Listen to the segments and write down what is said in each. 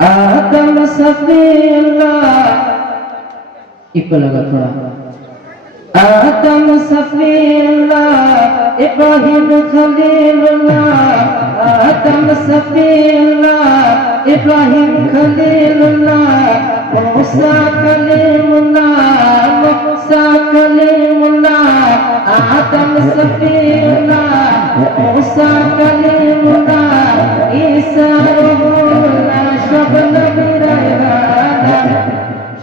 आदम Safiullah eco लगा थोड़ा आदम सफीउल्लाह इब्राहिम खलीलुल्लाह आदम सफीउल्लाह इब्राहिम खलीलुल्लाह मूसा कलीमुल्लाह आदम सफीउल्लाह मूसा कलीमुल्लाह ईसा रूहुल्लाह सब नबीरा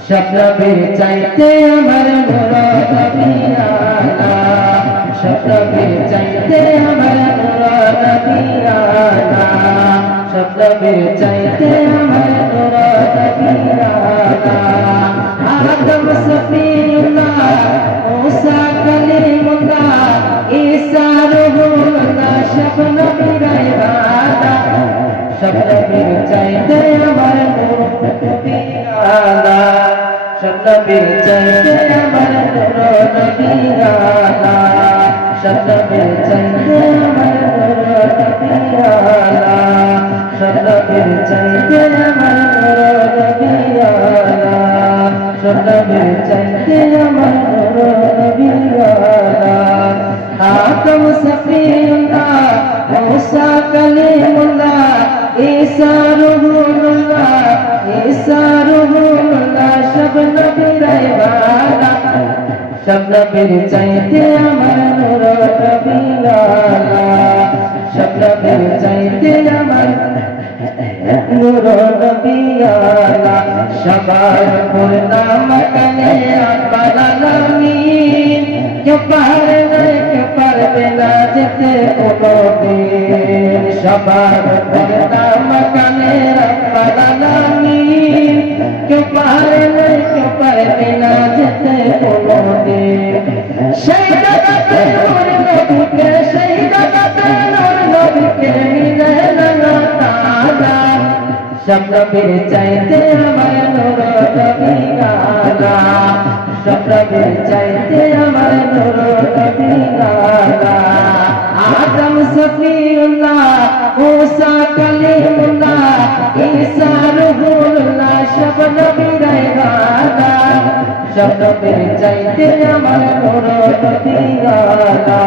सब नबीर चाইতে আমার নূর নবিয়ানা सब नबीर চাইতে আমার নূর নবিয়ানা सब नबीर চাইতে আমার নূর নবিয়ানা आदम सफीउल्लाह मूसा कलीमुल्लाह ईसा रूहुल्लाह सब नबीरा इबादा सब नबीर চাইতে আমার নূর নবিয়ানা सब नबीर চাইতে আমার নূর নবিয়ানা सब नबीर চাইতে আমার নূর নবিয়ানা सब नबीर চাইতে আমার নূর নবিয়ানা सब नबीर চাইতে আমার নূর নবিয়ানা आदम सफीउल्लाह मूसा कलीमुल्लाह ईसा रूहुल्लाह सब नबीरा इबादा सब नबीर চাইতে আমার নূর নবিয়ানা सब नबीर চাইতে আমার নূর নবিয়ানা সবার নাম কানে রব্বাল আলামিন কেউ পারে না কেউ পারবে না যেতে কোনদিন সবার নাম কানে রব্বাল আলামিন কেউ পারে না কেউ পারবে না যেতে কোনদিন সেই জায়গাতে নূর নবীকে সেই জায়গাতে নূর নবীকে মিলে না তাআলা सब नबीर চাইতে আমার নূর নবিয়ানা सब नबीर চাইতে আমার নূর নবিয়ানা आदम सफीउल्लाह मूसा कलीमुल्लाह ईसा रूहुल्लाह सब नबीरा इबादा सब नबीर চাইতে আমার নূর নবিয়ানা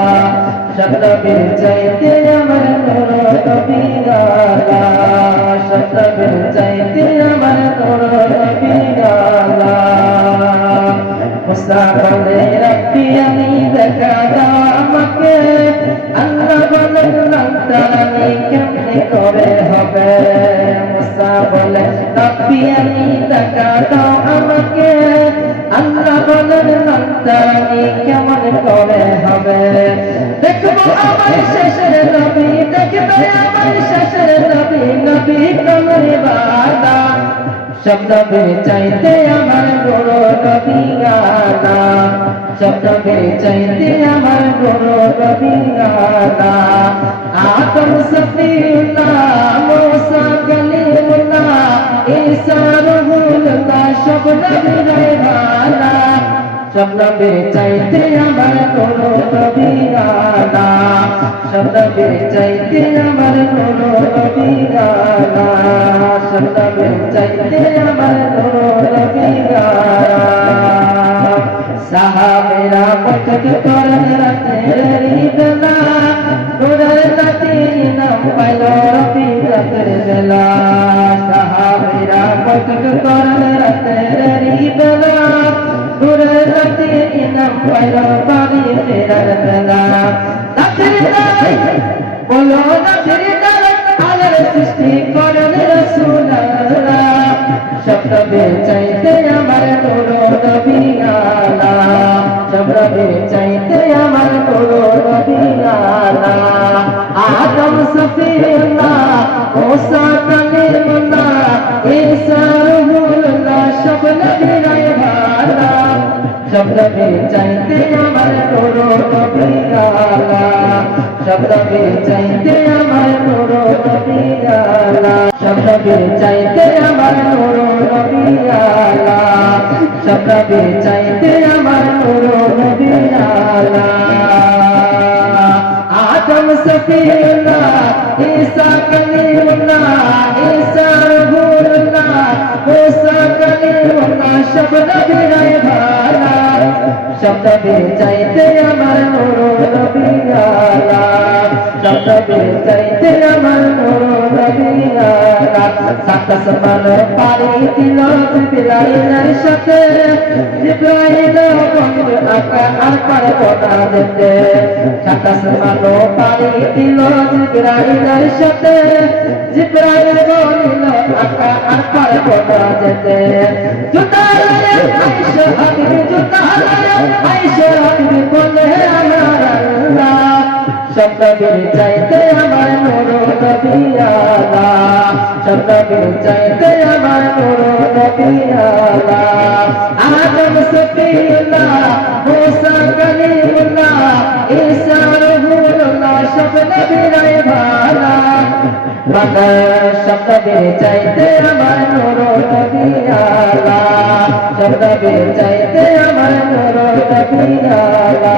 सब नबीर চাইতে আমার নূর নবিয়ানা सब नबीर চাইতে আমার নূর নবিয়ানা মুসা বলে রব্বি আমি দেখা দাও আমাকে আল্লাহ বলেন লন্ডনে কেমনে করে হবে মুসা বলে রব্বি আমি দেখা দাও আমাকে আল্লাহ বলেন লন্ডনে কেমন করে হবে দেখবো আমার শেষের নবী দেখবে আমার শেষের নবী নবী তোমার ইবাদা सब नबीर চাইতে আমার নূর নবিয়ানা सब नबीर চাইতে আমার নূর নবিয়ানা आदम सफीउल्लाह मूसा कलीमुल्लाह ईसा रूहुल्लाह सब नबीरा इबादा सब नबीर চাইতে আমার নূর নবিয়ানা सब नबीर চাইতে আমার নূর নবিয়ানা सब नबीर চাইতে আমার নূর নবিয়ানা সাহাবেরা পথ করেন রাতের বেলা নূরের নাতি নাম পাইল রফিকাতের বেলা সাহাবেরা পথ করেন রাতের বেলা নূরের নাতি নাম পাইল বাড়ি ফেরার বেলা নাতির নাই বলো নাতির নাই আলোর সৃষ্টি করেন রাসূলুল্লাহ सब नबीर চাইতে আমার নূর নবিয়ানা सब नबीर চাইতে আমার নূর নবিয়ানা आदम सफीउल्लाह मूसा कलीमुल्लाह ईसा रूहुल्लाह सब नबीरा इबादा सब नबीर চাইতে আমার নূর নবিয়ানা सब नबीर চাইতে আমার নূর নবিয়ানা सब नबीर চাইতে আমার নূর নবিয়ানা सब नबीर চাইতে আমার নূর নবিয়ানা आदम सफीउल्लाह ईसा कलीमुल्लाह ईसा रूहुल्लाह मूसा कलीमुल्लाह सब नबीराय भाला सब नबी चाইতে আমার নূর নবী আলা सब नबी চাইতে আমার নূর নবী আলা সাত আসমান পাড়ি দিল জিবরাইলের সাথে জিবরাইল বন্ধু আকা আর পারবো না যেতে সাত আসমান পাড়ি দিল জিবরাইলের সাথে জিবরাইল বলিল আকা আর পারবো না যেতে জুতা লয়ে আয়েশা হাবিবি জুতা লয়ে আয়েশা হাবিবি বলে আমার আল্লাহ सब नबी চাইতে আমার নূর নবী আলা सब नबी চাইতে আমার নূর নবী আলা আদম সফিউল্লাহ मूसा কলিমুল্লাহ ঈসা রূহুল্লাহ सब নবীরাই ভালা মাতা सब नबी চাইতে আমার নূর নবী আলা सब नबी চাইতে আমার নূর নবী আলা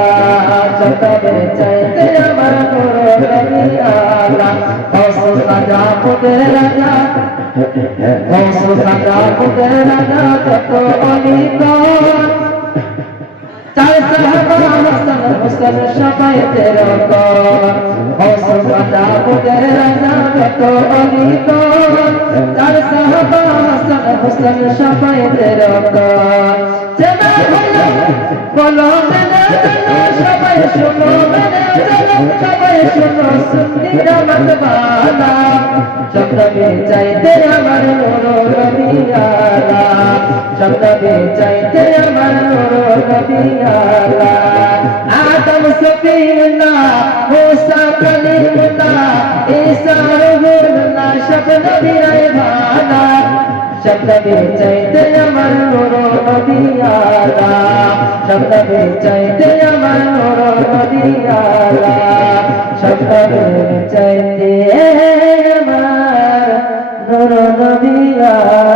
सब नबी চাইতে আমার নূর নবী আলা কৌসুল সাজা ফুটের রাজা কৌসুল সাজা ফুটের রাজা যত অলিকন চার সাহাবা হাসান হুসেন সবাই তেরকন কৌসুল সাজা ফুটের রাজা যত অলিকন চার সাহাবা হাসান হুসেন সবাই তেরকন চেনা হলো বলো মেনে চলো সবাই শুনো মেনে চলো সবাই শুনো সুন্নি জামাত বালা सब नबी চাইতে আমার নূর নবী আলা सब नबी চাইতে আমার নূর নবী আলা আদম সফিউল্লাহ मूसा কলিমুল্লাহ ঈসা রূহুল্লাহ सब নবীরাই ভালা सब नबी চাইতে আমার নূর নবী আলা सब नबी চাইতে আমার নূর নবী আলা सब नबी চাইতে আমার নূর নবী আলা